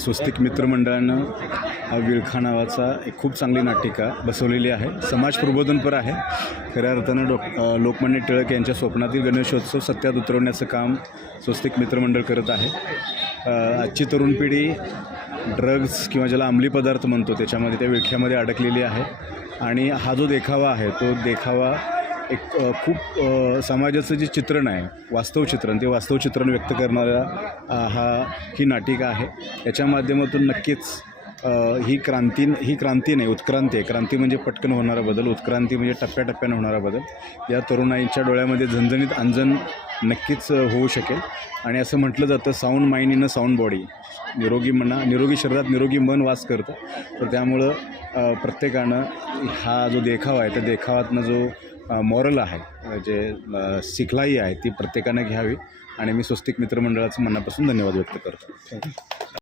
स्वस्तिक मित्रमंडळानं विळखा नावाचा एक खूप चांगली नाटिका बसवलेली आहे. समाज प्रबोधनपर आहे. खऱ्या अर्थानं लोकमान्य टिळक यांच्या स्वप्नातील गणेशोत्सव सत्यात उतरवण्याचं काम स्वस्तिक मित्रमंडळ करत आहे. आजची तरुण पिढी ड्रग्ज किंवा ज्याला अंमली पदार्थ म्हणतो त्याच्यामध्ये त्या विळख्यामध्ये अडकलेली आहे आणि हा जो देखावा आहे तो देखावा एक खूप समाजाचं जे चित्रण आहे, वास्तव चित्रण, ते वास्तव चित्रण व्यक्त करणारा ही नाटिका आहे. याच्या माध्यमातून नक्कीच ही क्रांती नाही, उत्क्रांती आहे. क्रांती म्हणजे पटकन होणारा बदल, उत्क्रांती म्हणजे टप्प्याटप्प्यानं होणारा बदल. या तरुणाईंच्या डोळ्यामध्ये झणझणीत अंजन नक्कीच होऊ शकेल. आणि असं म्हटलं जातं, sound mind in a sound body, निरोगी शरीरात निरोगी मन वास करतं. तर त्यामुळं प्रत्येकानं हा जो देखावा आहे त्या देखावातनं जो मॉरल आहे, जे शिखलाई आहे, ती प्रत्येकानं घ्यावी. आणि मी स्वस्तिक मित्रमंडळाचं मनापासून धन्यवाद व्यक्त करतो.